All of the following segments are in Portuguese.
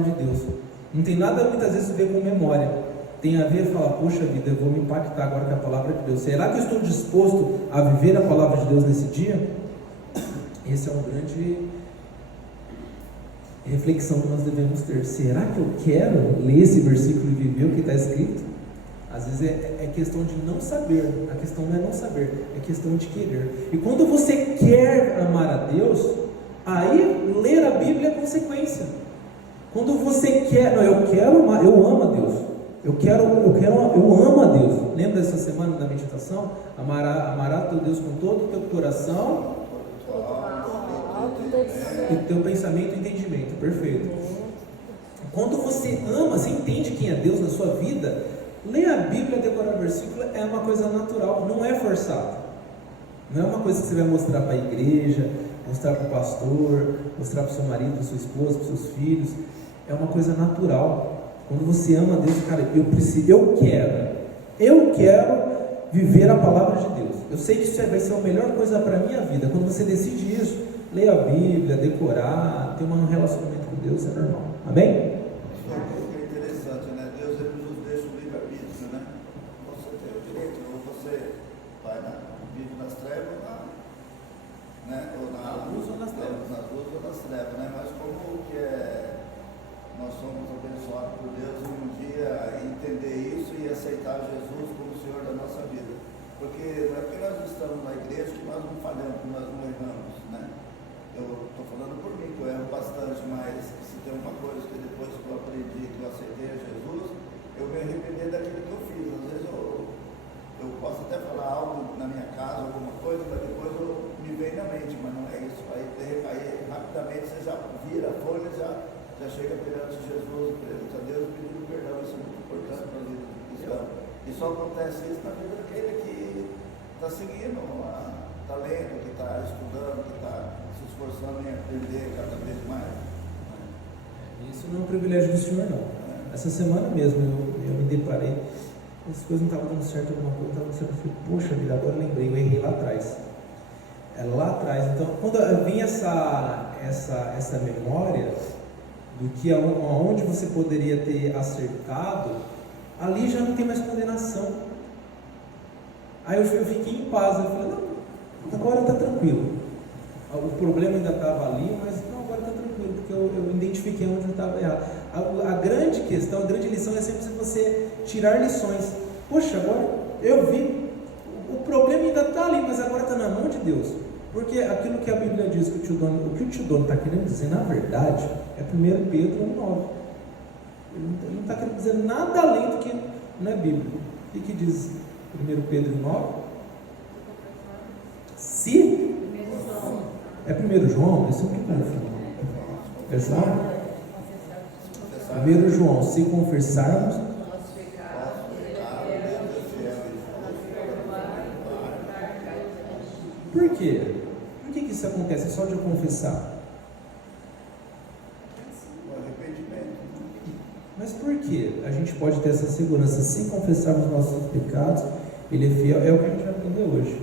palavra de Deus. Não tem nada muitas vezes a ver com memória. Tem a ver falar, poxa vida, eu vou me impactar agora com a palavra de Deus. Será que eu estou disposto a viver a palavra de Deus nesse dia? Esse é uma grande reflexão que nós devemos ter. Será que eu quero ler esse versículo e viver o que está escrito? Às vezes é questão de não saber. A questão não é não saber, é questão de querer. E quando você quer amar a Deus, aí ler a Bíblia é consequência. Quando você quer, não, eu quero amar, eu amo a Deus. Eu amo a Deus. Lembra essa semana da meditação? Amará teu Deus com todo o teu coração e teu pensamento e entendimento. Perfeito. Quando você ama, você entende quem é Deus na sua vida, ler a Bíblia, decorar o versículo é uma coisa natural, não é forçado. Não é uma coisa que você vai mostrar para a igreja, mostrar para o pastor, mostrar para o seu marido, para a sua esposa, para os seus filhos. É uma coisa natural. Quando você ama a Deus, cara, eu quero viver a palavra de Deus. Eu sei que isso vai ser a melhor coisa para a minha vida. Quando você decide isso, ler a Bíblia, decorar, ter um relacionamento com Deus, é normal. Amém? É interessante, né? Deus ele nos deixa o livre-arbítrio, né? Você tem o direito, ou você vai vive nas trevas, né? Ou na luz ou nas trevas. Nas luzes ou nas trevas, né? Mas como que nós somos abençoados por Deus em um dia entender isso e aceitar Jesus como o Senhor da nossa vida. Porque não é porque nós estamos na igreja que nós não falhamos, que nós não erramos, né? Eu estou falando por mim, que eu erro bastante, mas se tem uma coisa que depois que eu aprendi, que eu aceitei a Jesus, eu me arrepender daquilo que eu fiz. Às vezes eu posso até falar algo na minha casa, alguma coisa, mas depois me vem na mente, mas não é isso. Aí rapidamente você já vira a folha, já chega perante Jesus, perante a Deus, pedindo perdão. Isso é muito importante para a vida do cristão. E só acontece isso na vida daquele que está seguindo, está lendo, que está estudando, que está se esforçando em aprender cada vez mais. Isso não é um privilégio do Senhor, não. Essa semana mesmo eu me deparei, as coisas não estavam dando certo, alguma coisa não estava dando certo. Eu falei, poxa vida, agora eu lembrei, eu errei lá atrás. Lá atrás. Então, quando vinha essa memória do que aonde você poderia ter acertado, ali já não tem mais condenação. Aí eu fiquei em paz, eu falei, não, agora está tranquilo. O problema ainda estava ali, mas não, agora está tranquilo, porque eu identifiquei onde eu estava errado. A grande questão, a grande lição é sempre você tirar lições. Poxa, agora eu vi, o problema ainda está ali, mas agora está na mão de Deus. Porque aquilo que a Bíblia diz, o que o tio Dono está querendo dizer, na verdade, é 1 Pedro 1,9. Ele não está querendo dizer nada além do que não é Bíblia. O que diz 1 Pedro 1,9? Se é 1 João, eu sempre confundo. É João? 1 João, se confessarmos. Por quê? Por que isso acontece só de eu confessar? Mas por que a gente pode ter essa segurança? Se confessarmos nossos pecados, Ele é fiel, é o que a gente vai aprender hoje.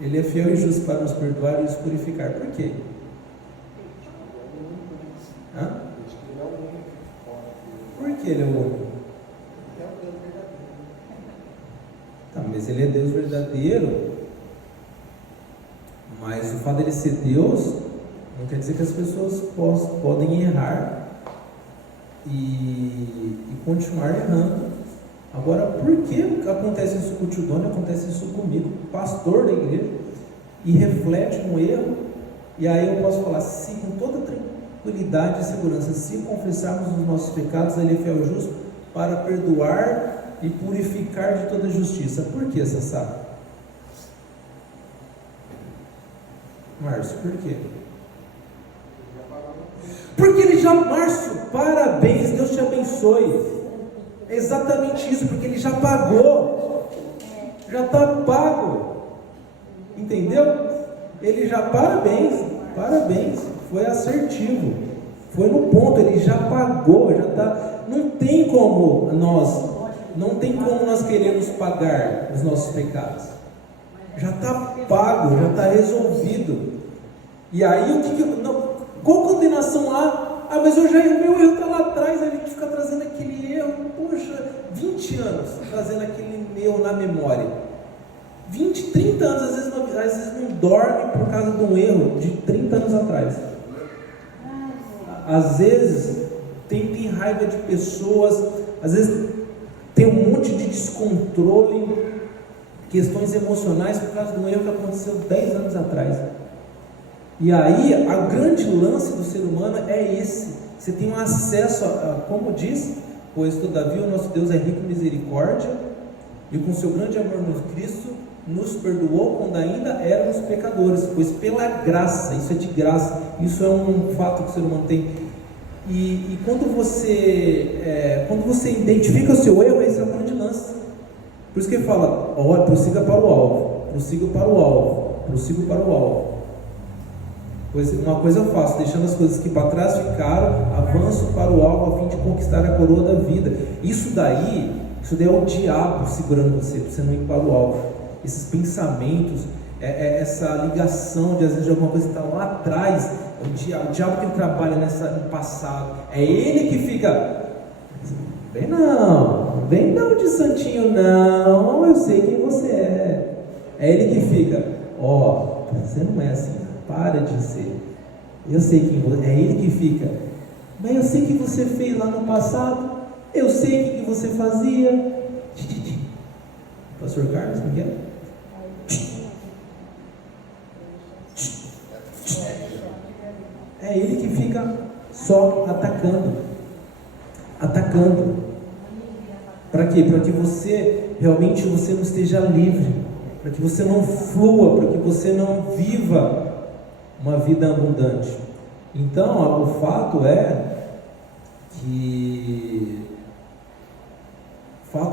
Ele é fiel e justo para nos perdoar e nos purificar. Por quê? Hã? Por que Ele é o único? Tá, mas Ele é Deus verdadeiro. Mas o fato dele ser Deus não quer dizer que as pessoas podem errar e continuar errando. Agora, por que acontece isso com o tio Doni, acontece isso comigo, pastor da igreja, e reflete um erro, e aí eu posso falar, se com toda tranquilidade e segurança, se confessarmos os nossos pecados, Ele é fiel e justo para perdoar e purificar de toda justiça. Por que, Sassá? Márcio, por quê? Porque Ele já, Márcio, parabéns, Deus te abençoe. É exatamente isso, porque Ele já pagou, já está pago, entendeu? Ele já, parabéns, foi assertivo, foi no ponto, Ele já pagou, já está, não tem como nós queremos pagar os nossos pecados, já está pago, já está resolvido. E aí Qual condenação há? Ah, mas meu erro está lá atrás, a gente fica trazendo aquele erro, poxa, 20 anos trazendo aquele erro na memória. 20, 30 anos, às vezes não dorme por causa de um erro de 30 anos atrás. Às vezes tem raiva de pessoas, às vezes tem um monte de descontrole, questões emocionais por causa de um erro que aconteceu 10 anos atrás. E aí, o grande lance do ser humano é esse: você tem um acesso como diz, pois todavia o nosso Deus é rico em misericórdia, e com seu grande amor no Cristo, nos perdoou quando ainda éramos pecadores, pois pela graça, isso é de graça, isso é um fato que o ser humano tem. E quando você identifica o seu erro, esse é o grande lance. Por isso que ele fala: prossiga para o alvo, prossiga para o alvo, prossiga para o alvo. Pois uma coisa eu faço, deixando as coisas que para trás ficaram, avanço para o alvo a fim de conquistar a coroa da vida. Isso daí é o diabo segurando você, para você não ir para o alvo. Esses pensamentos, essa ligação de às vezes de alguma coisa que está lá atrás, o diabo que trabalha no passado, é ele que fica: vem não de santinho não, eu sei quem você é. É ele que fica: você não é assim, para de ser, eu sei quem você é. É ele que fica: mas eu sei o que você fez lá no passado, eu sei o que você fazia. Pastor Carlos, como é? É ele que fica só atacando. Para quê? Para que você realmente não esteja livre, para que você não flua, para que você não viva uma vida abundante. Então, o fato é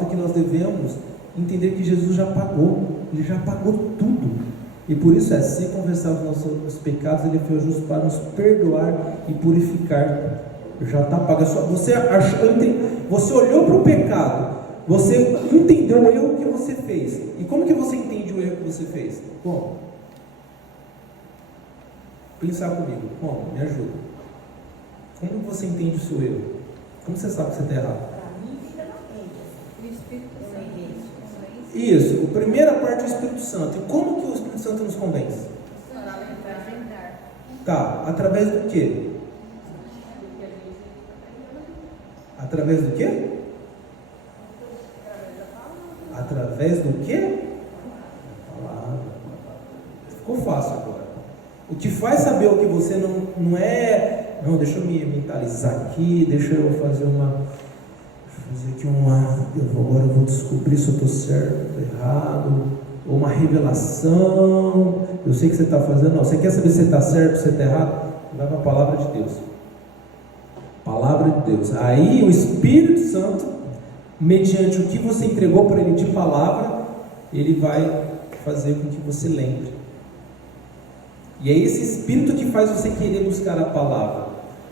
que nós devemos entender que Jesus já pagou, Ele já pagou tudo. E por isso se confessar os nossos pecados, Ele foi justo para nos perdoar e purificar. Já está pago. Você olhou para o pecado, você entendeu o erro que você fez. E como que você entende o erro que você fez? Como? Pensar comigo. Como? Me ajuda. Como você entende o seu erro? Como você sabe que você está errado? Para mim fica na mente. O Espírito Santo. Isso, a primeira parte é o Espírito Santo. E como que o Espírito Santo nos convence? Tá, através do quê? Através do quê? Através do quê? Palavra. Ficou fácil agora. O que faz saber o que você não é. Não, deixa eu me mentalizar aqui, deixa eu fazer aqui agora eu vou descobrir se eu estou certo ou errado, ou uma revelação. Eu sei que você está fazendo. Não, você quer saber se você está certo ou se você está errado? Vai para a palavra de Deus. Palavra de Deus. Aí o Espírito Santo, mediante o que você entregou para Ele de palavra, Ele vai fazer com que você lembre. E é esse Espírito que faz você querer buscar a palavra,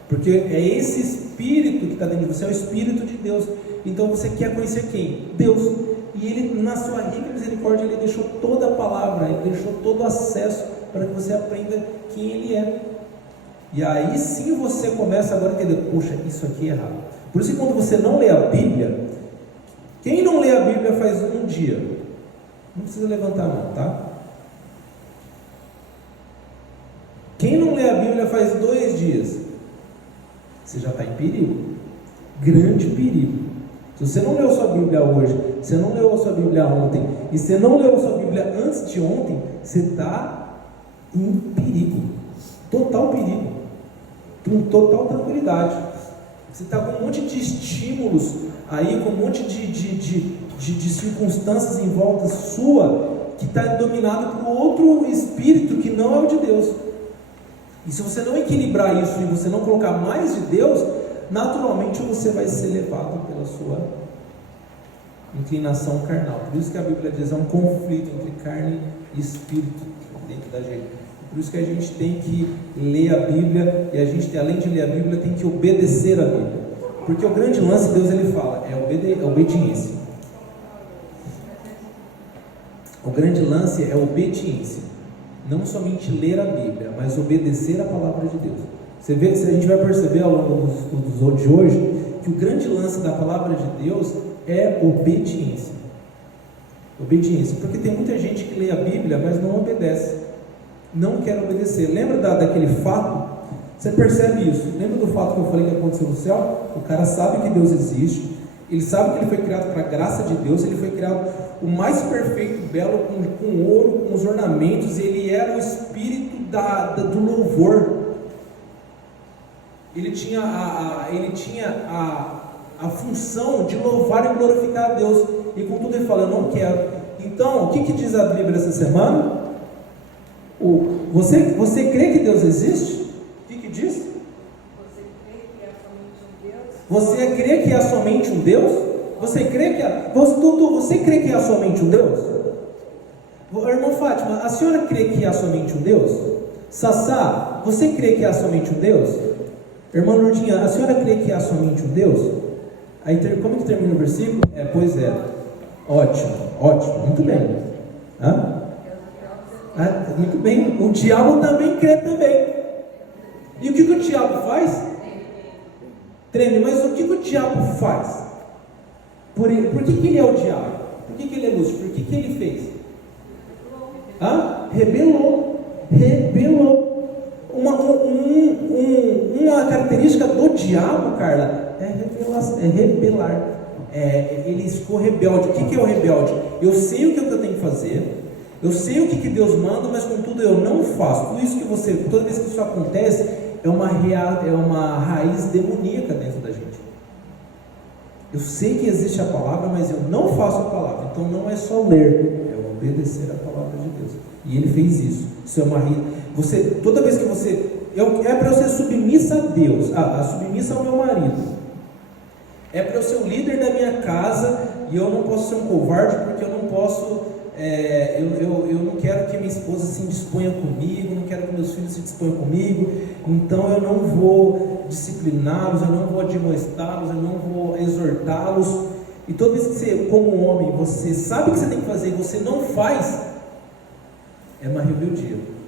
porque é esse Espírito que está dentro de você, é o Espírito de Deus. Então você quer conhecer quem? Deus. E Ele, na sua rica misericórdia, Ele deixou toda a palavra, Ele deixou todo o acesso para que você aprenda quem Ele é. E aí sim você começa agora a entender: puxa, isso aqui é errado. Por isso que quando você não lê a Bíblia, quem não lê a Bíblia faz um dia, não precisa levantar a mão, tá? Quem não lê a Bíblia faz 2 dias, você já está em perigo, grande perigo. Se você não leu a sua Bíblia hoje, você não leu a sua Bíblia ontem, e você não leu a sua Bíblia antes de ontem, você está em perigo, total perigo, com total tranquilidade. Você está com um monte de estímulos aí, com um monte de circunstâncias em volta sua, que está dominado por outro espírito que não é o de Deus. E se você não equilibrar isso e você não colocar mais de Deus, naturalmente você vai ser levado pela sua inclinação carnal. Por isso que a Bíblia diz: é um conflito entre carne e espírito dentro da gente. Por isso que a gente tem que ler a Bíblia, e a gente, além de ler a Bíblia, tem que obedecer a Bíblia. Porque o grande lance, Deus ele fala, é obediência. O grande lance é obediência. Não somente ler a Bíblia, mas obedecer a palavra de Deus. Você vê, se a gente vai perceber ao longo dos de hoje, que o grande lance da palavra de Deus é obediência. Obediência, porque tem muita gente que lê a Bíblia, mas não obedece, não quer obedecer. Lembra daquele fato? Você percebe isso? Lembra do fato que eu falei que aconteceu no céu? O cara sabe que Deus existe, ele sabe que ele foi criado para a graça de Deus, ele foi criado o mais perfeito, belo, com ouro, com os ornamentos, ele era o espírito do louvor. Ele tinha a função de louvar e glorificar a Deus, e contudo ele fala, eu não quero. Então, o que diz a Bíblia essa semana? Você crê que Deus existe? O que diz? Você crê que há somente um Deus? Você crê que há somente um Deus? Você crê que há somente um Deus? Irmã Fátima, a senhora crê que há somente um Deus? Sassá, você crê que há somente um Deus? Irmã Lourdinha, a senhora crê que há somente um Deus? Aí como que termina o versículo? Pois é. Ótimo, muito bem. Muito bem. O diabo também crê também. E o que o diabo faz? Treme. Mas o que o diabo faz? Por que ele é o diabo? Por que ele é Lúcifer? Por que ele fez? Rebelou. Uma característica do diabo, Carla, é rebelar. Ele ficou rebelde. O que é o rebelde? Eu sei o que eu tenho que fazer, eu sei o que Deus manda, mas contudo eu não faço. Tudo isso toda vez que isso acontece, é uma raiz demoníaca dentro da gente. Eu sei que existe a palavra, mas eu não faço a palavra. Então não é só ler, é obedecer a palavra de Deus. E ele fez isso. Isso é uma raiz. Toda vez que é para eu ser submissa a Deus, submissa ao meu marido. É para eu ser o líder da minha casa, e eu não posso ser um covarde, porque eu não posso, eu não quero que minha esposa se indisponha comigo, não quero que meus filhos se disponham comigo, então eu não vou discipliná-los, eu não vou admoestá-los, eu não vou exortá-los. E toda vez que você, como homem, você sabe o que você tem que fazer e você não faz, é uma rebeldia.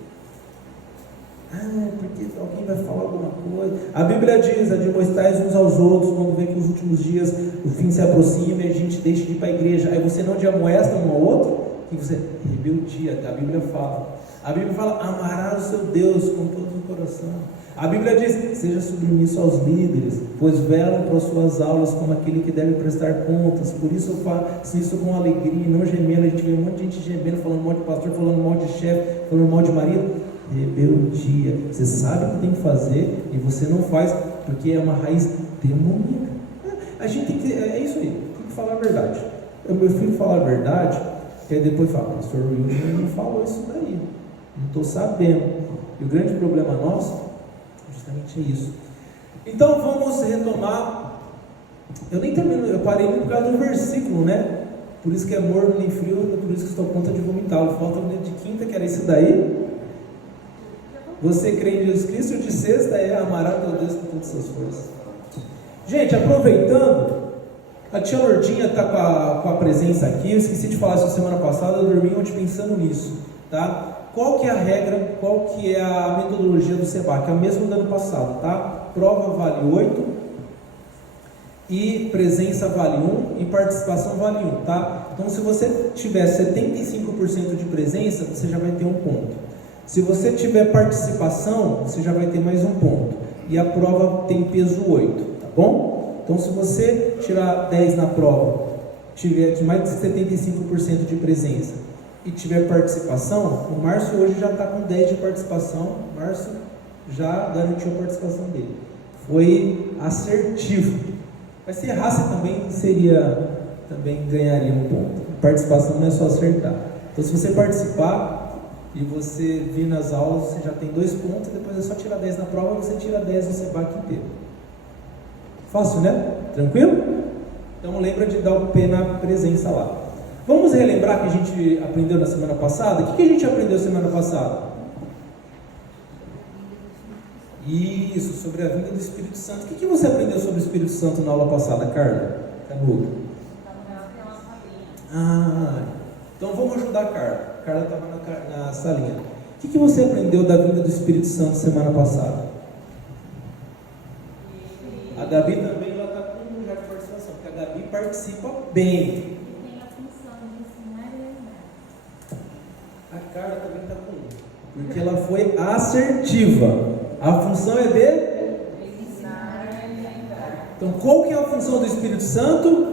Porque alguém vai falar alguma coisa. A Bíblia diz, admoestais uns aos outros, quando vê que os últimos dias, o fim se aproxima e a gente deixa de ir para a igreja. Aí você não admoesta um ao outro? Que você, rebeldia, a Bíblia fala. A Bíblia fala, amarás o seu Deus com todo o coração. A Bíblia diz, seja submisso aos líderes, pois velam para as suas aulas como aquele que deve prestar contas. Por isso eu faço isso com alegria, não gemendo. A gente vê um monte de gente gemendo, falando mal de pastor, falando mal de chefe, falando mal de marido. Rebeldia. Você sabe o que tem que fazer e você não faz, porque é uma raiz demoníaca. A gente tem que, é isso aí, tem que falar a verdade. Eu prefiro falar a verdade, que aí depois fala, pastor Wilson não falou isso daí, não estou sabendo. E o grande problema nosso justamente é isso. Então vamos retomar. Eu nem termino, eu parei por causa do versículo, né? Por isso que é morno nem frio, por isso que estou a ponto de vomitá-lo. Falta o de quinta, que era isso daí. Você crê em Jesus Cristo, de sexta amar a Deus com todas as suas forças. Gente, aproveitando, a tia Lourdinha está com a presença aqui. Eu esqueci de falar isso semana passada, eu dormi ontem pensando nisso, tá? Qual que é a regra, qual que é a metodologia do SEBAC? É a mesma do ano passado, tá? Prova vale 8, e presença vale 1, e participação vale 1, tá? Então se você tiver 75% de presença, você já vai ter um ponto. Se você tiver participação, você já vai ter mais um ponto. E a prova tem peso 8, tá bom? Então se você tirar 10 na prova, tiver mais de 75% de presença e tiver participação, o Márcio hoje já está com 10 de participação. O Márcio já garantiu a participação dele. Foi assertivo. Mas se errasse também ganharia um ponto. Participação não é só acertar. Então se você participar e você vir nas aulas, você já tem 2 pontos, depois é só tirar 10 na prova, você tira 10 no SEBAC inteiro. Fácil, né? Tranquilo? Então lembra de dar o P na presença lá. Vamos relembrar que a gente aprendeu na semana passada? O que a gente aprendeu semana passada? Isso, sobre a vinda do Espírito Santo. O que você aprendeu sobre o Espírito Santo na aula passada, Carla? Canudo. Então vamos ajudar a Carla. A Carla estava na salinha. O que você aprendeu da vinda do Espírito Santo semana passada? Gabi também ela está com um lugar de participação, porque a Gabi participa bem. E tem a função de ensinar e lembrar. A Carla também está com um, porque ela foi assertiva. A função é de Ensinar e lembrar. Então, qual que é a função do Espírito Santo?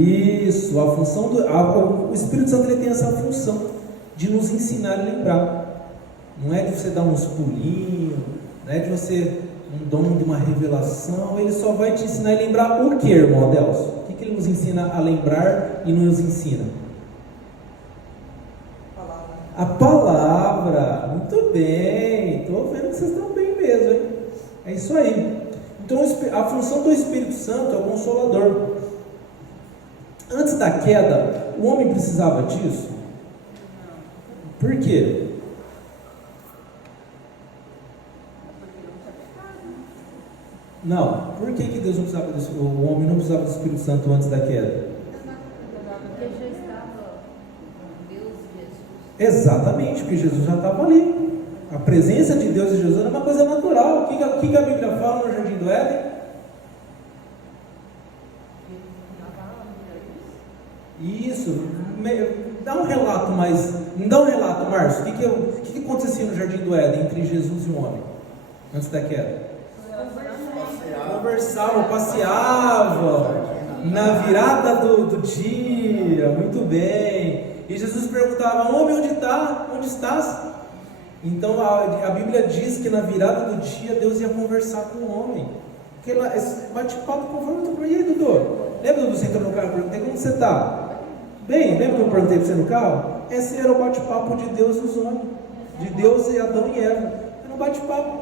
Isso, a função o Espírito Santo ele tem essa função de nos ensinar e lembrar. Não é de você dar uns pulinhos, não é de você um dom de uma revelação. Ele só vai te ensinar e lembrar o que, irmão Adelso? O que ele nos ensina a lembrar e nos ensina? A palavra. Muito bem, estou vendo que vocês estão bem mesmo, hein? É isso aí. Então a função do Espírito Santo é o Consolador. Antes da queda, o homem precisava disso? Por quê? Não. Por que Deus não precisava o homem não precisava do Espírito Santo antes da queda? Porque já estava Deus e Jesus. Exatamente, porque Jesus já estava ali. A presença de Deus e Jesus era uma coisa natural. O que a Bíblia fala no Jardim do Éden? Isso, dá um relato mais. Não dá um relato, Márcio. O que acontecia no Jardim do Éden entre Jesus e o homem antes da queda? Conversavam, passeavam na virada do dia. Muito bem. E Jesus perguntava: homem, onde está? Onde estás? Então a Bíblia diz que na virada do dia Deus ia conversar com o homem. Esse bate-papo conforme eu estou por aí, Dudu. Lembra, Dudu, você entrou no carro e perguntei como você está? Bem, lembra que eu perguntei para você no carro? Esse era o bate-papo de Deus e os homens, de Deus e Adão e Eva. Era um bate-papo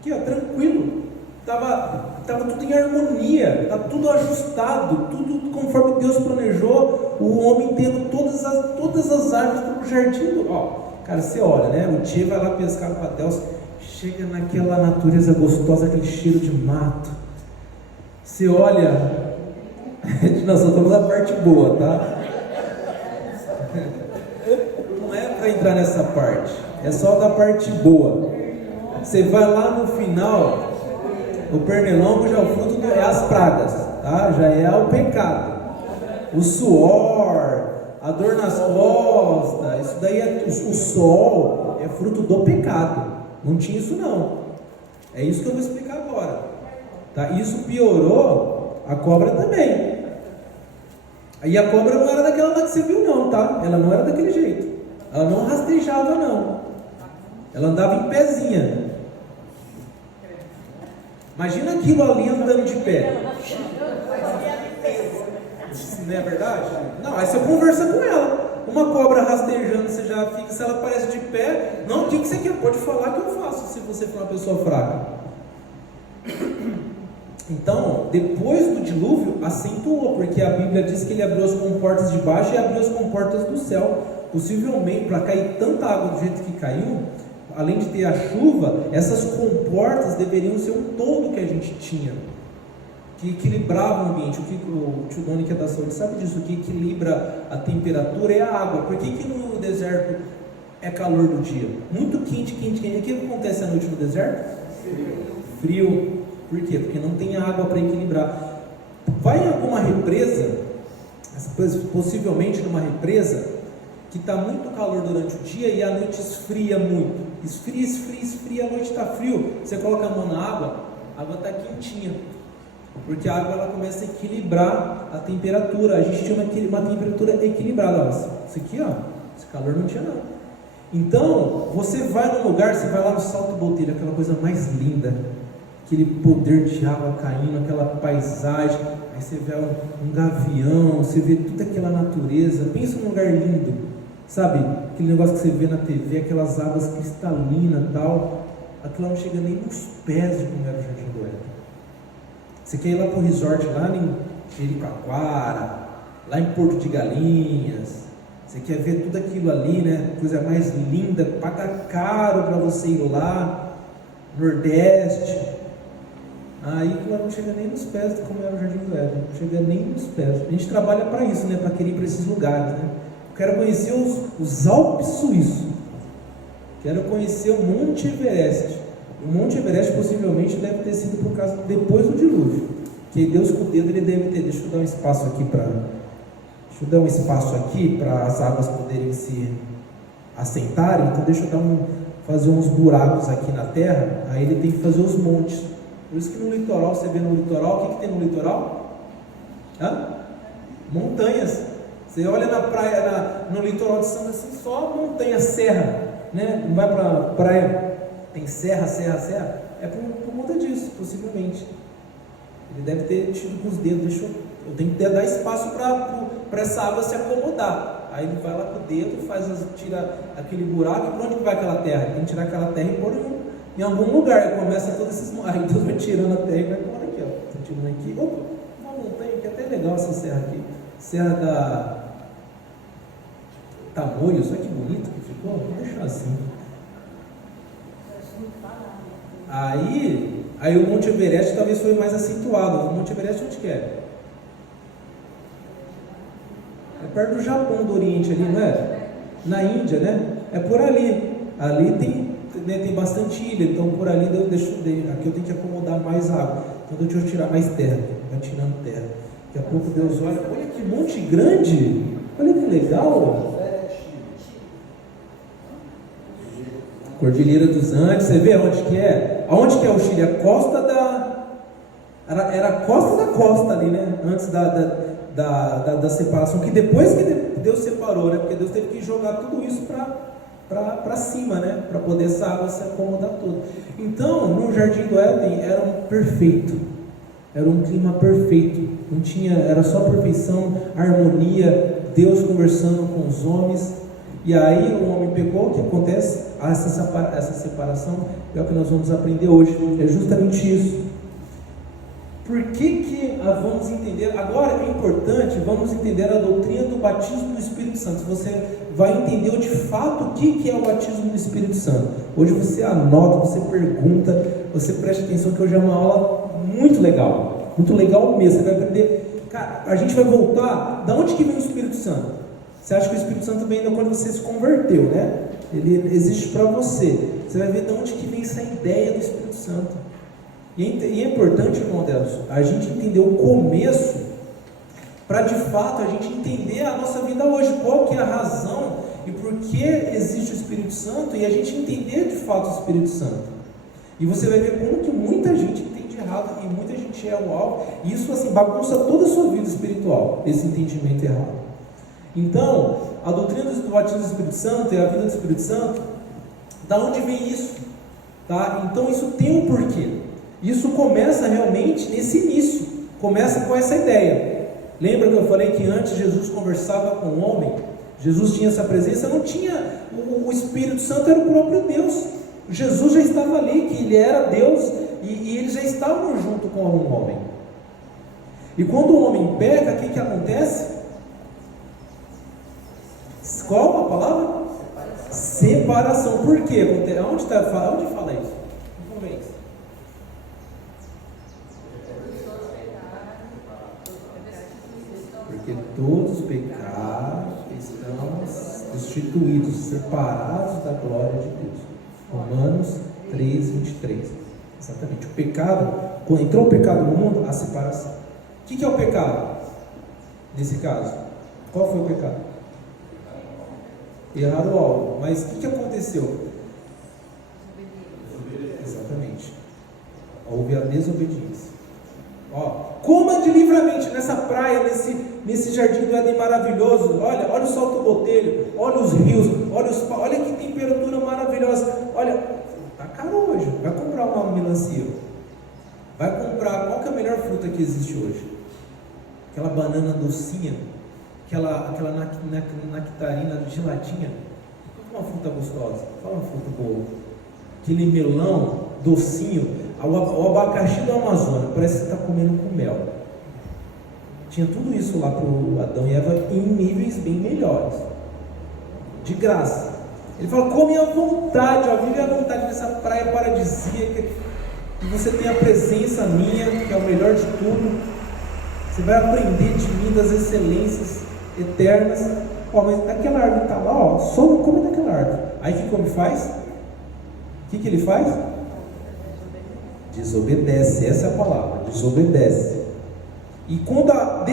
aqui, ó, tranquilo. Estava tudo em harmonia, está tudo ajustado, tudo conforme Deus planejou. O homem tendo todas as árvores para o jardim. Ó, cara, você olha, né? O tio vai lá pescar no patel, chega naquela natureza gostosa, aquele cheiro de mato. Você olha. Nós só estamos na parte boa, tá? Não é para entrar nessa parte, é só da parte boa. Você vai lá no final, o pernilongo já é o fruto é as pragas, tá? Já é o pecado, o suor, a dor nas costas, isso daí é o sol, é fruto do pecado. Não tinha isso não. É isso que eu vou explicar agora, tá? Isso piorou a cobra também. E a cobra não era daquela lá que você viu não, tá? Ela não era daquele jeito. Ela não rastejava não. Ela andava em pezinha. Imagina aquilo ali andando de pé. Não é verdade? Não, aí você conversa com ela. Uma cobra rastejando, você já fica, se ela aparece de pé, não, o que você quer? Pode falar que eu faço, se você for uma pessoa fraca. Então, depois do dilúvio, acentuou, porque a Bíblia diz que ele abriu as comportas de baixo e abriu as comportas do céu. Possivelmente, para cair tanta água do jeito que caiu, além de ter a chuva, essas comportas deveriam ser um todo que a gente tinha, que equilibrava o ambiente. O que o tio Doni, que é da saúde, sabe disso, o que equilibra a temperatura é a água. Por que no deserto é calor do dia? Muito quente. O que acontece à noite no deserto? Frio. Por quê? Porque não tem água para equilibrar. Vai em alguma represa, possivelmente numa represa, que está muito calor durante o dia e à noite esfria muito. Esfria, a noite está frio. Você coloca a mão na água, a água está quentinha. Porque a água ela começa a equilibrar a temperatura. A gente tinha uma temperatura equilibrada. Ó, isso aqui, ó, esse calor não tinha não. Então, você vai num lugar, você vai lá no Salto Botelho, aquela coisa mais linda, aquele poder de água caindo, aquela paisagem, aí você vê um gavião, você vê toda aquela natureza. Pensa num lugar lindo, sabe? Aquele negócio que você vê na TV, aquelas águas cristalinas e tal. Aquilo não chega nem nos pés de como era o Jardim do Éden. Você quer ir lá para o resort, lá em Jericoacoara, lá em Porto de Galinhas, você quer ver tudo aquilo ali, né? Coisa mais linda, paga caro para você ir lá, Nordeste. Aí não chega nem nos pés de como era o Jardim do Éden, não chega nem nos pés. A gente trabalha para isso, né? Para querer ir para esses lugares, né? Eu quero conhecer os Alpes suíços, quero conhecer o Monte Everest. O Monte Everest possivelmente deve ter sido por causa depois do dilúvio. Que Deus com o dedo ele deve ter, deixa eu dar um espaço aqui para as águas poderem se assentarem, então deixa eu fazer uns buracos aqui na terra, aí ele tem que fazer os montes. Por isso que no litoral, você vê no litoral, o que tem no litoral? Montanhas. Você olha na praia, no litoral de Santos, assim, só montanha, serra, né? Não vai para praia, tem serra, é por conta disso, possivelmente. Ele deve ter tido com os dedos, eu tenho que dar espaço para essa água se acomodar. Aí ele vai lá com o dedo, tira aquele buraco, e para onde vai aquela terra? Ele tem que tirar aquela terra e pôr em algum lugar. Aí começa todos esses. Aí Deus vai tirando a terra e vai pôr aqui, ó. Estou tirando aqui. Opa, uma montanha que é até legal essa serra aqui. Serra da Tamoios, olha que bonito que ficou. Vou deixar assim. Aí o Monte Everest talvez foi mais acentuado. O Monte Everest onde que é? É perto do Japão, do Oriente ali, não é? Na Índia, né? É por ali. Ali tem bastante ilha, então por ali aqui eu tenho que acomodar mais água. Então deixa eu tirar mais terra. Vai tirando terra. Daqui a pouco Deus olha que monte grande! Olha que legal! Cordilheira dos Andes, você vê onde que é? Aonde que é o Chile? A costa era a costa da costa ali, né? Antes da separação, que depois que Deus separou, né? Porque Deus teve que jogar tudo isso para cima, né? Para poder essa água se acomodar toda. Então, no Jardim do Éden era um clima perfeito, era só perfeição, harmonia, Deus conversando com os homens. E aí o homem pecou, o que acontece? Essa separação é o que nós vamos aprender hoje, é justamente isso. Por que vamos entender? Agora é importante, vamos entender a doutrina do batismo do Espírito Santo. Você vai entender de fato o que é o batismo do Espírito Santo. Hoje você anota, você pergunta, você presta atenção que hoje é uma aula muito legal mesmo. Você vai aprender, cara, a gente vai voltar, da onde que vem o Espírito Santo? Você acha que o Espírito Santo vem quando você se converteu, né? Ele existe para você. Você vai ver de onde que vem essa ideia do Espírito Santo. E é importante, irmão Deus, a gente entender o começo, para de fato a gente entender a nossa vida hoje, qual que é a razão e por que existe o Espírito Santo, e a gente entender de fato o Espírito Santo. E você vai ver como que muita gente entende errado e muita gente é o alvo, e isso assim bagunça toda a sua vida espiritual, esse entendimento errado. Então, a doutrina do batismo do Espírito Santo e a vida do Espírito Santo, da onde vem isso? Tá? Então isso tem um porquê. Isso começa realmente nesse início, começa com essa ideia. Lembra que eu falei que antes Jesus conversava com o homem? Jesus tinha essa presença, não tinha, o Espírito Santo era o próprio Deus. Jesus já estava ali, que ele era Deus, e eles já estavam junto com o homem. E quando o homem peca, o que acontece? Qual a palavra? Separação. Por quê? Onde fala isso? Vamos ver isso. Porque todos pecaram, estão destituídos, separados da glória de Deus. Romanos 3, 23. Exatamente. O pecado, quando entrou o pecado no mundo, a separação. O que é o pecado? Nesse caso, qual foi o pecado? Errar o alvo. Mas o que aconteceu? Exatamente. Houve a desobediência. Coma de livramento nessa praia, nesse jardim do Éden maravilhoso. Olha o salto botelho, olha os rios, olha que temperatura maravilhosa. Olha, tá caro hoje. Vai comprar uma melancia. Vai comprar, qual que é a melhor fruta que existe hoje? Aquela banana docinha, aquela nectarina geladinha. Qual é uma fruta gostosa? Qual é uma fruta boa? Aquele melão docinho. O abacaxi do Amazonas, parece que você está comendo com mel. Tinha tudo isso lá para o Adão e Eva em níveis bem melhores, de graça. Ele fala: come à vontade, vive à vontade nessa praia paradisíaca, e você tem a presença minha, que é o melhor de tudo. Você vai aprender de mim das excelências eternas. Mas daquela árvore está lá, só não come daquela árvore. Aí o que ele faz? Desobedece, essa é a palavra, desobedece. E quando a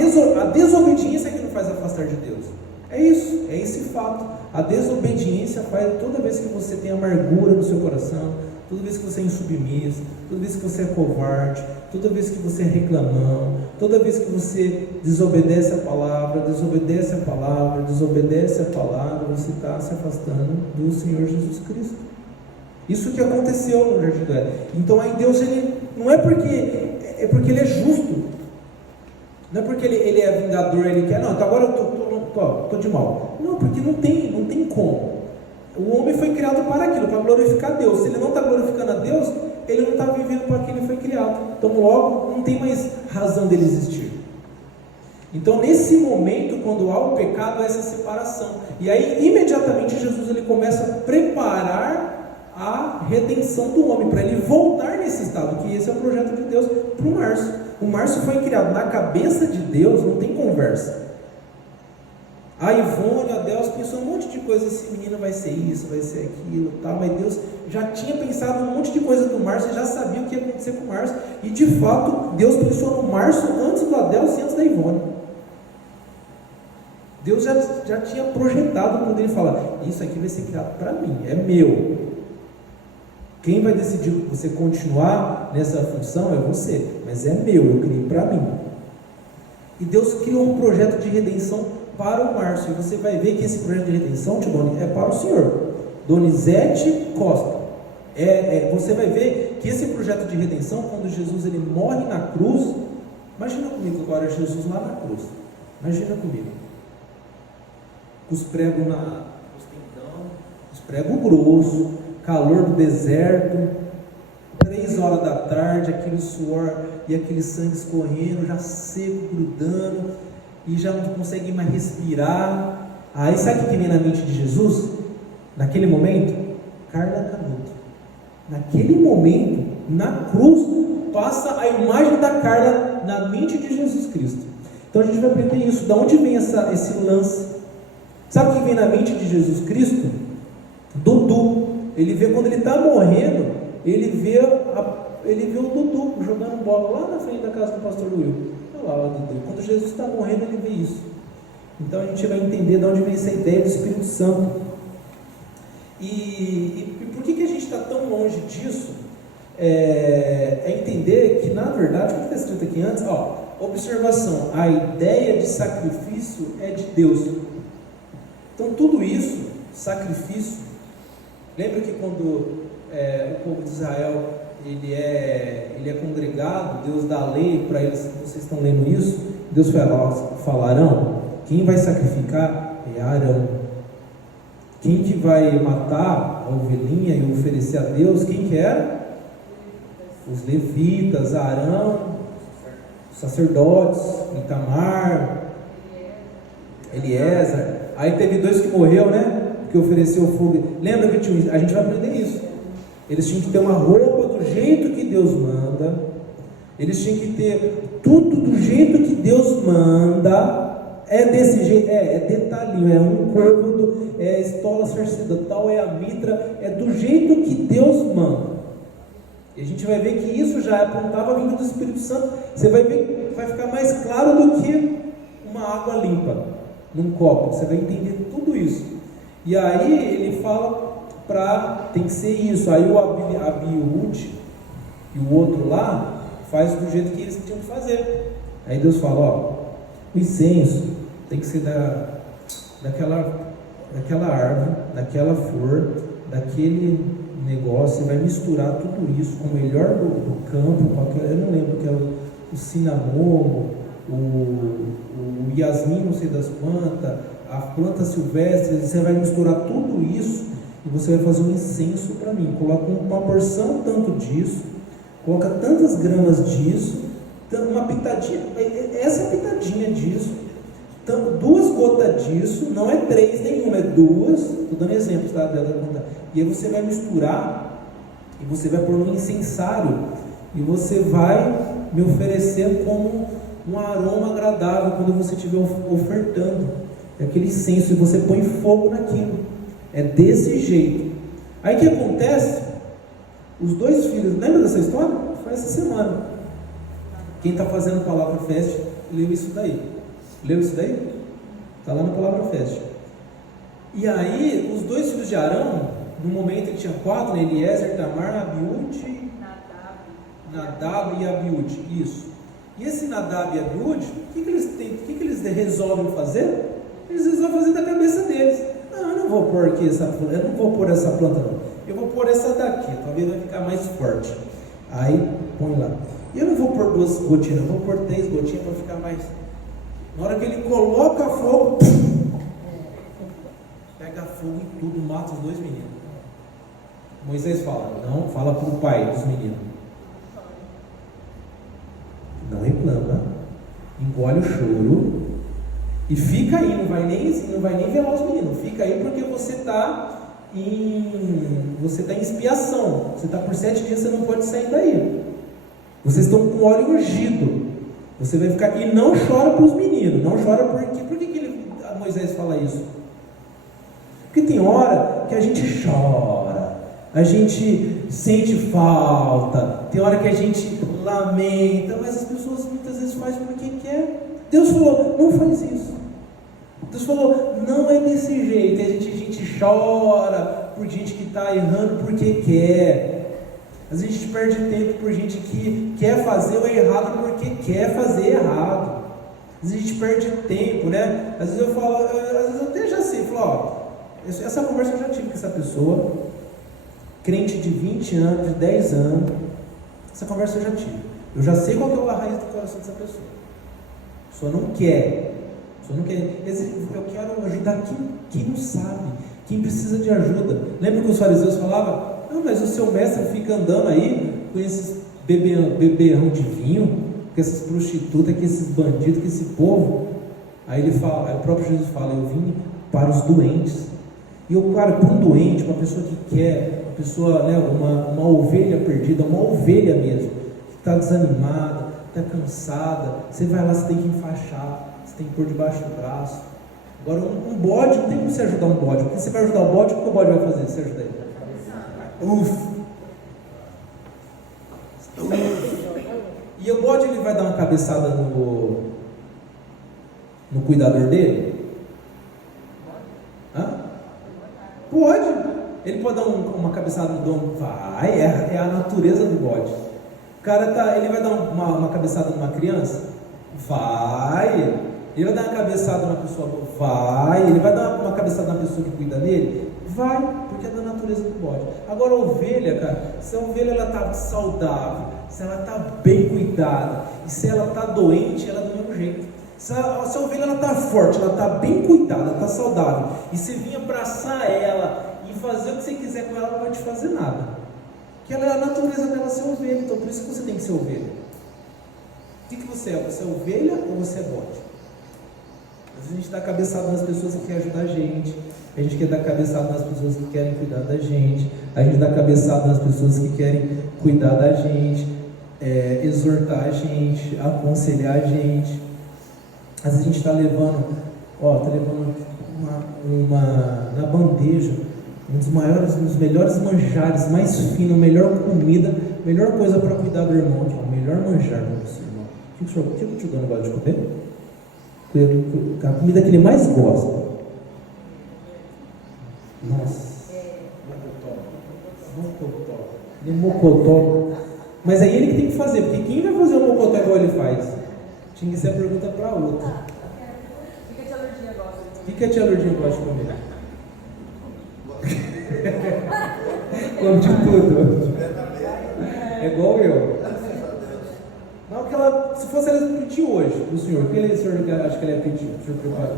desobediência é que nos faz afastar de Deus. É isso, é esse fato. A desobediência faz toda vez que você tem amargura no seu coração, toda vez que você é insubmisso, toda vez que você é covarde, toda vez que você é reclamão, toda vez que você desobedece a palavra, desobedece a palavra, você está se afastando do Senhor Jesus Cristo. Isso que aconteceu no Jardim do Éden. Então aí Deus, ele não é porque Ele é justo, não é porque ele é vingador, ele quer, não, então agora eu estou de mal. Não, porque não tem como. O homem foi criado para aquilo, para glorificar a Deus. Se ele não está glorificando a Deus, ele não está vivendo para que ele foi criado. Então logo não tem mais razão dele existir. Então nesse momento, quando há o pecado, há essa separação. E aí imediatamente Jesus ele começa a preparar a redenção do homem, para ele voltar nesse estado, que esse é o projeto de Deus para o Márcio. O Márcio foi criado na cabeça de Deus, não tem conversa. A Ivone, a Deus pensou um monte de coisa, esse menino vai ser isso, vai ser aquilo, tal, mas Deus já tinha pensado um monte de coisa do Márcio, já sabia o que ia acontecer com o Márcio, e de fato, Deus pensou no Márcio antes do Adelso e antes da Ivone. Deus já tinha projetado quando ele fala, isso aqui vai ser criado para mim, é meu. Quem vai decidir você continuar nessa função é você, mas é meu, eu criei para mim. E Deus criou um projeto de redenção para o Márcio, e você vai ver que esse projeto de redenção, Tidone, é para o senhor, Donizete Costa. Você vai ver que esse projeto de redenção, quando Jesus ele morre na cruz, imagina comigo agora Jesus lá na cruz, imagina comigo, com os pregos nos tendão, os pregos grossos, calor do deserto, 3 horas da tarde, aquele suor e aquele sangue escorrendo, já seco, grudando, e já não consegue mais respirar. Aí sabe o que vem na mente de Jesus? Naquele momento, Carla Canuto. Naquele momento, na cruz, passa a imagem da Carla na mente de Jesus Cristo. Então a gente vai aprender isso. Da onde vem esse lance? Sabe o que vem na mente de Jesus Cristo? Dudu. Ele vê quando ele está morrendo, ele vê o Dudu jogando bola lá na frente da casa do pastor Will. Olha lá o Dudu. Quando Jesus está morrendo, ele vê isso. Então a gente vai entender de onde vem essa ideia do Espírito Santo. E por que a gente está tão longe disso? É entender que, na verdade, o que está escrito aqui antes, observação, a ideia de sacrifício é de Deus. Então tudo isso, sacrifício. Lembra que quando o povo de Israel ele é congregado, Deus dá a lei para eles, vocês estão lendo isso? Deus fala, Arão, quem vai sacrificar é Arão. Quem que vai matar a ovelhinha e oferecer a Deus, quem que era? Os levitas, Arão, os sacerdotes, Itamar, Eliezer. Aí teve 2 que morreu, né? Que ofereceu fogo. Lembra que a gente vai aprender isso. Eles tinham que ter uma roupa do jeito que Deus manda. Eles tinham que ter tudo do jeito que Deus manda. É desse jeito, é detalhinho, é um côvado, é a estola sacerdotal, é a mitra, é do jeito que Deus manda. E a gente vai ver que isso já apontava a vinda do Espírito Santo. Você vai ver que vai ficar mais claro do que uma água limpa num copo. Você vai entender tudo isso. E aí ele fala tem que ser isso. Aí o Abiúde e o outro lá faz do jeito que eles tinham que fazer. Aí Deus fala, o incenso tem que ser daquela árvore, daquela flor, daquele negócio. Você vai misturar tudo isso com o melhor do campo, eu não lembro que é o cinamomo, o Yasmin, não sei das plantas, a planta silvestre. Você vai misturar tudo isso e você vai fazer um incenso para mim. Coloca uma porção tanto disso, coloca tantas gramas disso, uma pitadinha, essa pitadinha disso, 2 gotas disso, não é 3 nenhuma, é 2, estou dando exemplos, tá? E aí você vai misturar e você vai pôr no incensário e você vai me oferecer como um aroma agradável quando você estiver ofertando aquele incenso, e você põe fogo naquilo. É desse jeito. Aí o que acontece? Os 2 filhos, lembra dessa história? Foi essa semana. Quem está fazendo Palavra Fest, leu isso daí. Leu isso daí? Está lá no Palavra Fest. E aí, os 2 filhos de Arão, no momento ele tinha 4, né? Eliezer, Tamar, Abiúde, Nadab e Abiúde. Isso. E esse Nadab e Abiúde, o que eles resolvem fazer? Eles resolvem fazer da cabeça deles. Não, eu não vou pôr aqui essa planta, eu não vou pôr essa planta não. Eu vou pôr essa daqui, talvez vai ficar mais forte. Aí põe lá. E eu não vou pôr 2 gotinhas, eu vou pôr 3 gotinhas para ficar mais. Na hora que ele coloca fogo, pega fogo e tudo, mata os 2 meninos. Moisés fala, não, fala para o pai dos meninos. Não reclama, engole o choro e fica aí, não vai nem velar os meninos, fica aí porque você está em expiação, você está por 7 dias, você não pode sair daí. Vocês estão com óleo ungido, você vai ficar, e não chora para os meninos, não chora por que Moisés fala isso? Porque tem hora que a gente chora, a gente sente falta, tem hora que a gente lamenta, mas as pessoas muitas vezes fazem porque quer. Deus falou, não faz isso. Deus falou, não é desse jeito. A gente chora por gente que está errando porque quer. Às vezes a gente perde tempo por gente que quer fazer o errado porque quer fazer errado. Às vezes a gente perde tempo, né? Às vezes eu falo, às vezes eu até já sei, falo, essa conversa eu já tive com essa pessoa, crente de 20 anos, de 10 anos, essa conversa eu já tive. Eu já sei qual que é a raiz do coração dessa pessoa. A pessoa não quer. Eu quero ajudar quem não sabe, quem precisa de ajuda. Lembra que os fariseus falavam? Não, mas o seu mestre fica andando aí com esses beberrão de vinho, com essas prostitutas, com esses bandidos, com esse povo. Aí ele fala, aí o próprio Jesus fala, eu vim para os doentes. E eu, claro, para um doente, uma pessoa que quer, uma pessoa, né, uma ovelha perdida, uma ovelha mesmo, que está desanimada, está cansada, você vai lá, você tem que enfaixar, você tem que pôr debaixo do braço. Agora, um bode, não tem como você ajudar um bode, porque você vai ajudar o bode, o que o bode vai fazer? Você ajuda ele? E o bode, ele vai dar uma cabeçada no cuidador dele? Hã? Pode. Ele pode dar uma cabeçada no dono? Vai, é a natureza do bode. O cara ele vai dar uma cabeçada numa criança? Vai. Ele vai dar uma cabeçada numa pessoa? Vai. Ele vai dar uma cabeçada na pessoa que cuida dele? Vai, porque é da natureza do bode. Agora a ovelha, cara, se a ovelha ela está saudável, se ela está bem cuidada, e se ela está doente, ela é do mesmo jeito. Se a ovelha está forte, ela está bem cuidada, está saudável, e você vir abraçar ela e fazer o que você quiser com ela, ela não vai te fazer nada. Porque ela é a natureza dela ser ovelha, então por isso que você tem que ser ovelha. O que você é? Você é ovelha ou você é bode? Às vezes a gente dá cabeçada nas pessoas que querem ajudar a gente quer dar cabeçada nas pessoas que querem cuidar da gente, a gente dá cabeçada nas pessoas que querem cuidar da gente, exortar a gente, aconselhar a gente. Às vezes a gente está levando, na bandeja, um dos melhores manjares, mais fino, melhor comida, melhor coisa para cuidar do irmão, que é o melhor manjar para você, irmão. O que o tio Dano gosta de comer? A comida que ele mais gosta. Nossa, mocotó. Mas aí ele que tem que fazer, porque quem vai fazer o mocotó igual ele faz? Tinha que ser a pergunta para outra. O que a tia Lourdinha gosta de comer? O que a tia Lourdinha gosta de comer? Come de tudo. É igual eu. Não, que ela, se fosse ela pedir hoje, o senhor, o que o senhor acha que ela ia pedir? O senhor preparou?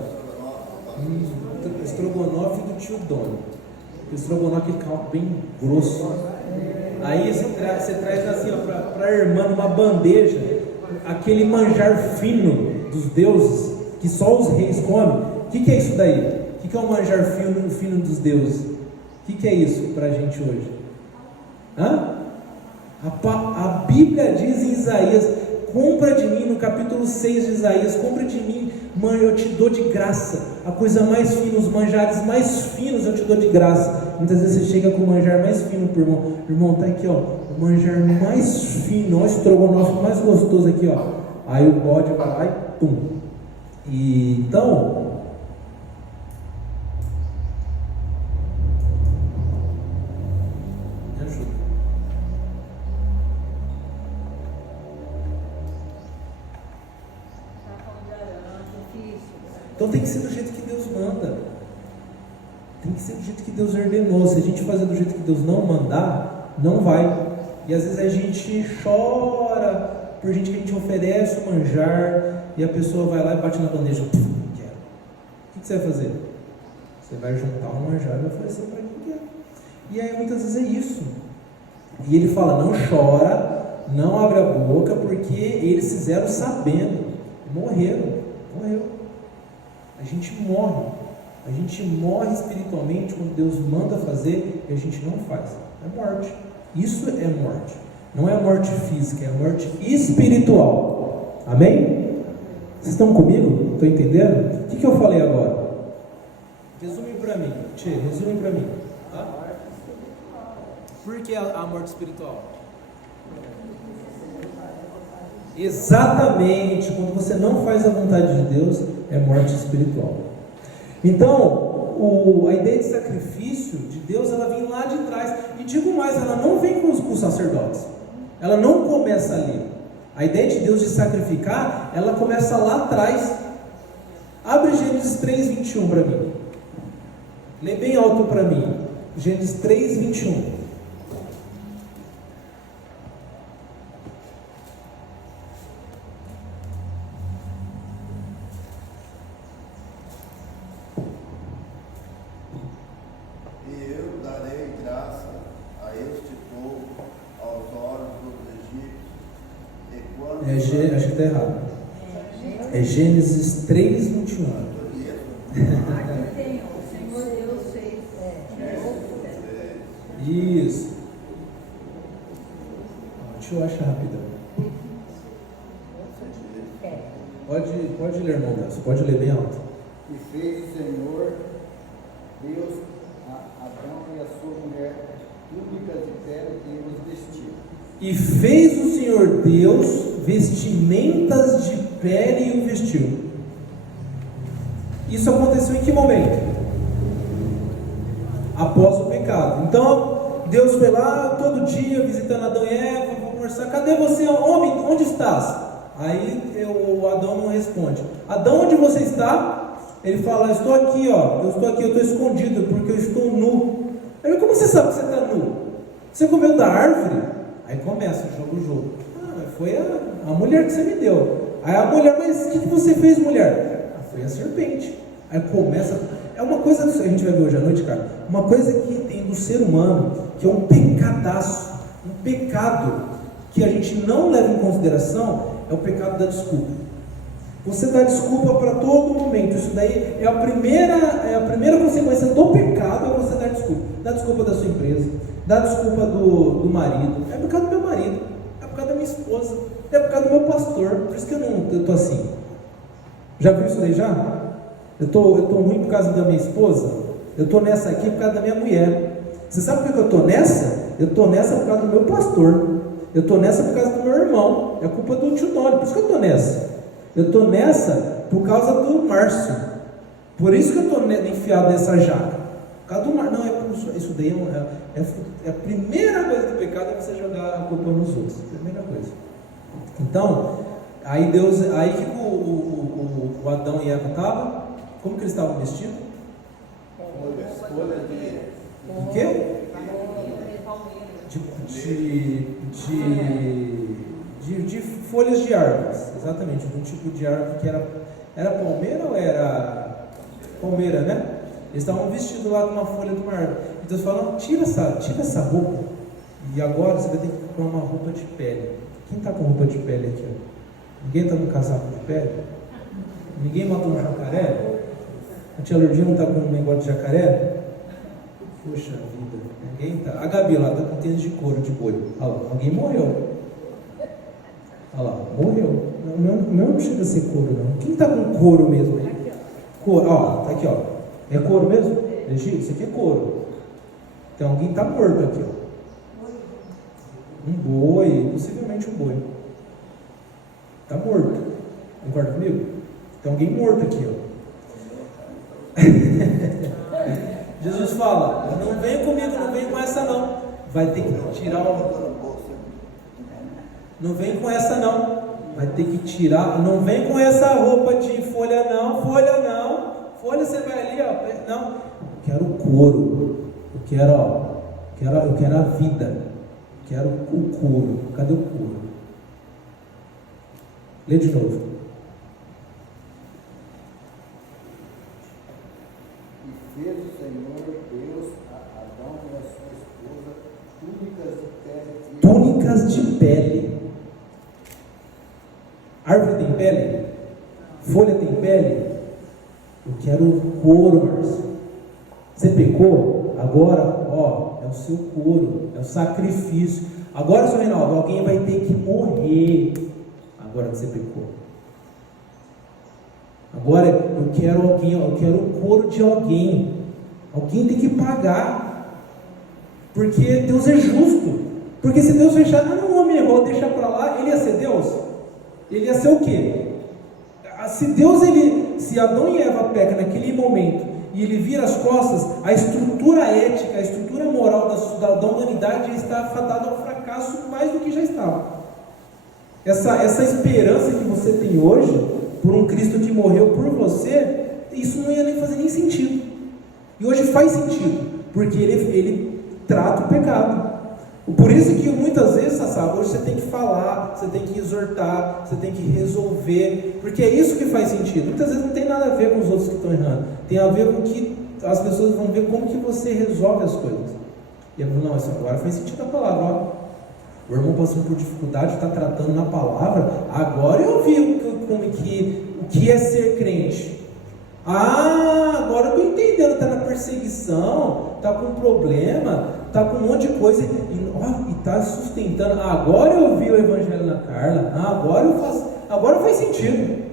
Estrogonofe do tio Dono. O estrogonofe que calma bem grosso. Aí você traz assim, para a irmã numa bandeja, aquele manjar fino dos deuses, que só os reis comem. O que é isso daí? O que é o manjar fino dos deuses? O que é isso para a gente hoje? Hã? A Bíblia diz em Isaías, compra de mim, no capítulo 6 de Isaías, compra de mim, mãe, eu te dou de graça, a coisa mais fina, os manjares mais finos eu te dou de graça. Muitas vezes você chega com o manjar mais fino pro irmão, tá aqui, ó, o manjar mais fino, o estrogonofe mais gostoso aqui, ó. Aí o bode vai lá e pum. E então, me ajuda. Então tem que ser do jeito que Deus manda. Tem que ser do jeito que Deus ordenou. Se a gente fazer do jeito que Deus não mandar, não vai. E às vezes a gente chora por gente que a gente oferece o manjar e a pessoa vai lá e bate na bandeja. Quero. O que você vai fazer? Você vai juntar o manjar e vai oferecer para quem quer. E aí muitas vezes é isso. E ele fala, não chora, não abre a boca, porque eles fizeram sabendo. Morreram. A gente morre. A gente morre espiritualmente quando Deus manda fazer e a gente não faz. É morte. Isso é morte. Não é morte física, é morte espiritual. Amém? Vocês estão comigo? Estão entendendo? O que eu falei agora? Resume para mim. Resume para mim. Tá? Por que a morte espiritual? Exatamente. Quando você não faz a vontade de Deus, é morte espiritual. Então, a ideia de sacrifício de Deus, ela vem lá de trás. E digo mais, ela não vem com os sacerdotes. Ela não começa ali. A ideia de Deus de sacrificar, ela começa lá atrás. Abre Gênesis 3:21 para mim. Lê bem alto para mim. Gênesis 3:21. Acho que está errado. É Gênesis 3:21. Aqui tem, o Senhor Deus fez. Isso. Deixa eu achar rapidão. Pode ler, irmão Deus. Pode ler bem alto. E fez o Senhor Deus a Adão e a sua mulher túnicas de pele e os vestiu. E fez o Senhor Deus vestimentas de pele e o vestiu. Isso aconteceu em que momento? Após o pecado. Então, Deus foi lá todo dia visitando Adão e Eva, vou conversar. Cadê você, homem? Onde estás? Aí o Adão não responde. Adão, onde você está? Ele fala, estou aqui, ó. Eu estou escondido porque eu estou nu. Aí, como você sabe que você está nu? Você comeu da árvore? Aí começa o jogo. Foi a mulher que você me deu. Aí a mulher, mas o que você fez, mulher? Foi a serpente. Aí começa. É uma coisa que a gente vai ver hoje à noite, cara. Uma coisa que tem do ser humano, que é um pecadaço, um pecado que a gente não leva em consideração, é o pecado da desculpa. Você dá desculpa para todo momento. Isso daí é a primeira consequência do pecado, é você dar desculpa. Dá desculpa da sua empresa, dá desculpa do marido. É por causa do meu marido, é por causa da minha esposa, é por causa do meu pastor. Por isso que eu estou assim. Já viu isso daí já? Eu tô ruim por causa da minha esposa. Eu estou nessa aqui por causa da minha mulher. Você sabe por que eu estou nessa? Eu estou nessa por causa do meu pastor. Eu estou nessa por causa do meu irmão. É culpa do tio Doni. Por isso que eu estou nessa. Eu estou nessa por causa do Márcio. Por isso que eu estou enfiado nessa jaca. Por causa do Márcio. Não, isso daí é a primeira coisa do pecado, é você jogar a culpa nos outros. Primeira coisa. Então, aí Deus, aí que o Adão e Eva estavam? Como que eles estavam vestidos? O quê? De folhas de árvores, exatamente, de um tipo de árvore que era palmeira ou era palmeira, né? Eles estavam vestidos lá com uma folha de uma árvore. E Deus falou, tira essa roupa, e agora você vai ter que comprar uma roupa de pele. Quem está com roupa de pele aqui? Ó? Ninguém está com casaco de pele? Ninguém matou um jacaré? A tia Lourdinha não está com um negócio de jacaré? Poxa vida, ninguém está. A Gabi lá está com tênis de couro de boi. Olha lá, alguém morreu. Olha lá, morreu. Não chega a ser couro, não. Quem está com couro mesmo aí? Couro, ó, tá aqui, ó. É couro mesmo? Isso aqui é couro. Então alguém está morto aqui, ó. Um boi, possivelmente um boi. Está morto. Concorda comigo? Tem alguém morto aqui, ó. Jesus fala: não vem comigo, não vem com essa não. Vai ter que tirar o... Não vem com essa não. Vai ter que tirar. Não vem com essa roupa de folha não. Folha não. Folha você vai ali, ó. Não. Eu quero o couro. Eu quero, ó. Eu quero a vida. Eu quero o couro. Cadê o couro? Lê de novo. E fez o Senhor Deus a Adão e a sua esposa túnicas de pele. Túnicas de pele. Árvore tem pele? Folha tem pele? Eu quero o couro, Márcio. Você pecou? Agora, ó, é o seu couro, é o sacrifício. Agora, seu Reinaldo, alguém vai ter que morrer. Agora que você pecou. Agora eu quero alguém, eu quero o couro de alguém. Alguém tem que pagar. Porque Deus é justo. Porque se Deus fechar, não, o homem errou, deixa para lá, ele ia ser Deus? Ele ia ser o quê? Se Adão e Eva pecam naquele momento e ele vira as costas, a estrutura ética, a estrutura moral da humanidade já está afadada ao fracasso mais do que já estava. Essa esperança que você tem hoje, por um Cristo que morreu por você, isso não ia nem fazer nem sentido. E hoje faz sentido, porque ele trata o pecado. Por isso que muitas vezes, Sassá, hoje você tem que falar, você tem que exortar, você tem que resolver, porque é isso que faz sentido. Muitas vezes não tem nada a ver com os outros que estão errando, tem a ver com que as pessoas vão ver como que você resolve as coisas. E eu falo, não, isso agora faz sentido a palavra, ó. O irmão passando por dificuldade, está tratando na palavra, agora eu vi o que é ser crente. Agora eu estou entendendo, está na perseguição, está com problema, está com um monte de coisa e está sustentando. Agora eu vi o evangelho na Carla, agora faz sentido.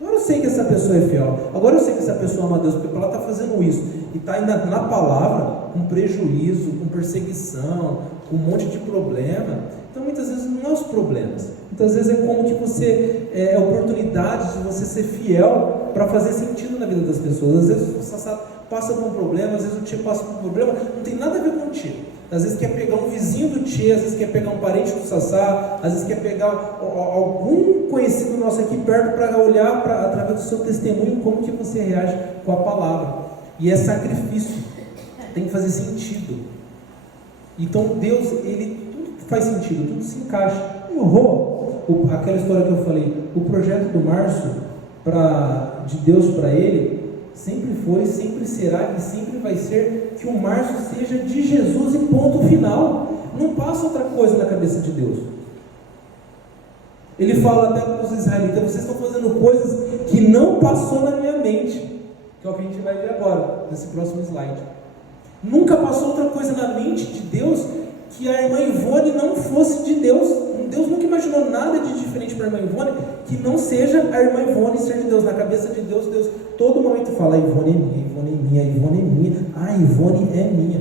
Agora eu sei que essa pessoa é fiel, agora eu sei que essa pessoa ama Deus, porque ela está fazendo isso e está ainda na palavra, com prejuízo, com perseguição, com um monte de problema. Então muitas vezes não é os problemas, muitas vezes é como que você é oportunidade de você ser fiel para fazer sentido na vida das pessoas. Às vezes você passa por um problema, às vezes o tio passa por um problema, não tem nada a ver com o tio. Às vezes quer pegar um vizinho do tio, às vezes quer pegar um parente do Sassá, às vezes quer pegar algum conhecido nosso aqui perto para olhar através do seu testemunho como que você reage com a palavra. E é sacrifício, tem que fazer sentido. Então Deus, tudo faz sentido, tudo se encaixa. Aquela história que eu falei, o projeto do Márcio de Deus para ele sempre foi, sempre será e sempre vai ser que o Márcio seja de Jesus e ponto final. Não passa outra coisa na cabeça de Deus. Ele fala até para os israelitas: vocês estão fazendo coisas que não passou na minha mente, que é o que a gente vai ver agora, nesse próximo slide. Nunca passou outra coisa na mente de Deus que a irmã Ivone não fosse de Deus. Deus nunca imaginou nada de diferente para a irmã Ivone que não seja a irmã Ivone ser de Deus. Na cabeça de Deus, Deus todo momento fala: Ivone é minha, Ivone é minha, Ivone é minha. Ivone é minha.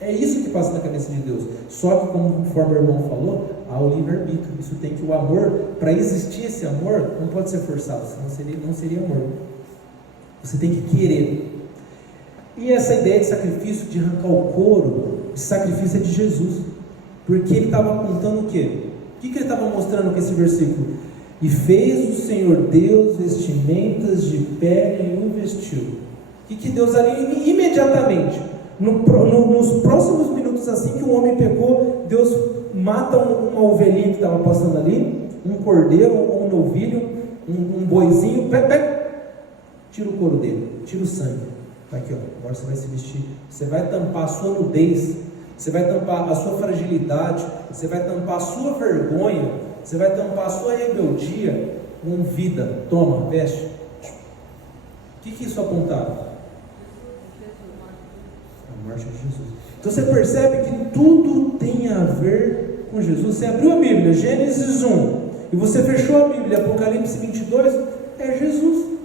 É isso que passa na cabeça de Deus. Só que, conforme o irmão falou, há o livre-arbítrio. Isso tem que o amor, para existir esse amor, não pode ser forçado, senão não seria amor. Você tem que querer. E essa ideia de sacrifício, de arrancar o couro, de sacrifício é de Jesus. Porque ele estava apontando o quê? O que ele estava mostrando com esse versículo? E fez o Senhor Deus vestimentas de pele e o vestiu. O que Deus ali imediatamente, nos próximos minutos, assim que o homem pecou, Deus mata uma ovelhinha que estava passando ali, um cordeiro ou um novilho, um boizinho, tira o couro dele, tira o sangue. Tá aqui, ó. Agora você vai se vestir, você vai tampar a sua nudez, você vai tampar a sua fragilidade, você vai tampar a sua vergonha, você vai tampar a sua rebeldia com vida. Toma, veste. O que isso apontava? A morte de Jesus. Então você percebe que tudo tem a ver com Jesus. Você abriu a Bíblia, Gênesis 1, e você fechou a Bíblia, Apocalipse 22, é Jesus.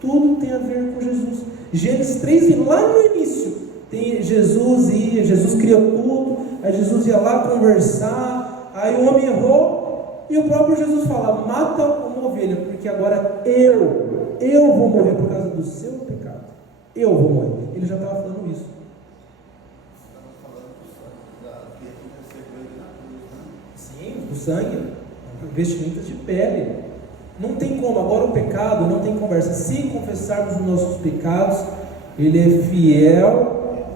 Tudo tem a ver com Jesus. Gênesis 3, lá no início, tem Jesus cria tudo, aí Jesus ia lá conversar, Aí o homem errou e o próprio Jesus fala: mata uma ovelha, porque agora eu vou morrer por causa do seu pecado. Eu vou morrer. Ele já estava falando isso. Estava falando do que aconteceu com ele na cruz, né? Sim, o sangue, vestimentas de pele. Não tem como, agora o pecado não tem conversa. Se confessarmos os nossos pecados, Ele é fiel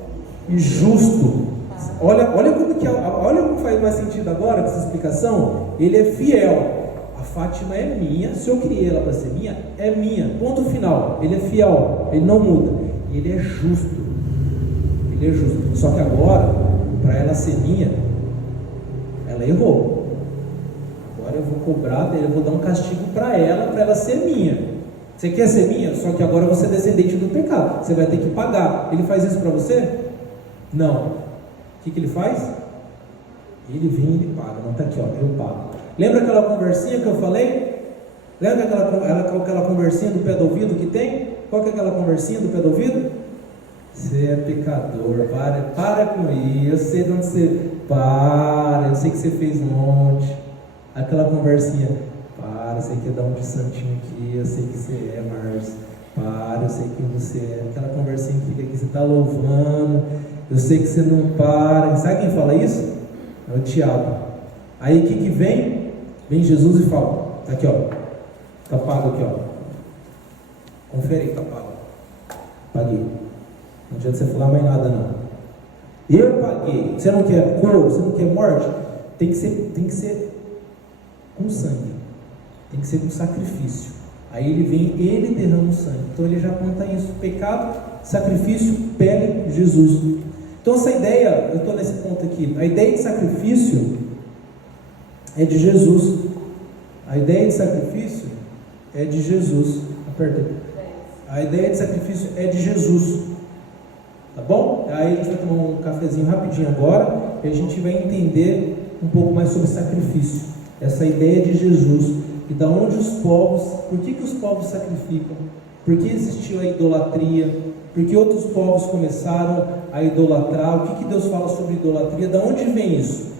e justo. Olha como faz mais sentido agora essa explicação. Ele é fiel. A Fátima é minha. Se eu criei ela para ser minha, é minha. Ponto final. Ele é fiel. Ele não muda. Ele é justo. Ele é justo. Só que agora, para ela ser minha, ela errou. Agora eu vou cobrar, eu vou dar um castigo para ela ser minha. Você quer ser minha? Só que agora você é descendente do pecado. Você vai ter que pagar. Ele faz isso para você? Não. O que ele faz? Ele vem e ele paga. Não, está aqui, ó, eu pago. Lembra aquela conversinha que eu falei? Lembra aquela conversinha do pé do ouvido que tem? Qual que é aquela conversinha do pé do ouvido? Você é pecador, para com isso. Eu sei de onde você para, eu sei que você fez um monte. Aquela conversinha: para, eu sei que é da um de santinho aqui, eu sei que você é, Márcio. Para, eu sei que você é. Aquela conversinha que fica aqui, você está louvando, eu sei que você não para. Sabe quem fala isso? É o diabo. Aí o que vem? Vem Jesus e fala: tá aqui, ó, tá pago aqui, ó. Confere aí, tá pago. Paguei. Não adianta você falar mais nada, não. Eu paguei. Você não quer cor? Você não quer morte? Tem que ser com sangue. Tem que ser com sacrifício. Aí ele vem, ele derrama o sangue. Então ele já conta isso: pecado, sacrifício, pele, Jesus. Então essa ideia, eu estou nesse ponto aqui, a ideia de sacrifício é de Jesus. A ideia de sacrifício é de Jesus. Aperta aí. A ideia de sacrifício é de Jesus. Tá bom? Aí a gente vai tomar um cafezinho rapidinho agora e a gente vai entender um pouco mais sobre sacrifício. Essa ideia de Jesus e da onde os povos, por que os povos sacrificam? Por que existiu a idolatria? Por que outros povos começaram a idolatrar? O que Deus fala sobre idolatria? Da onde vem isso?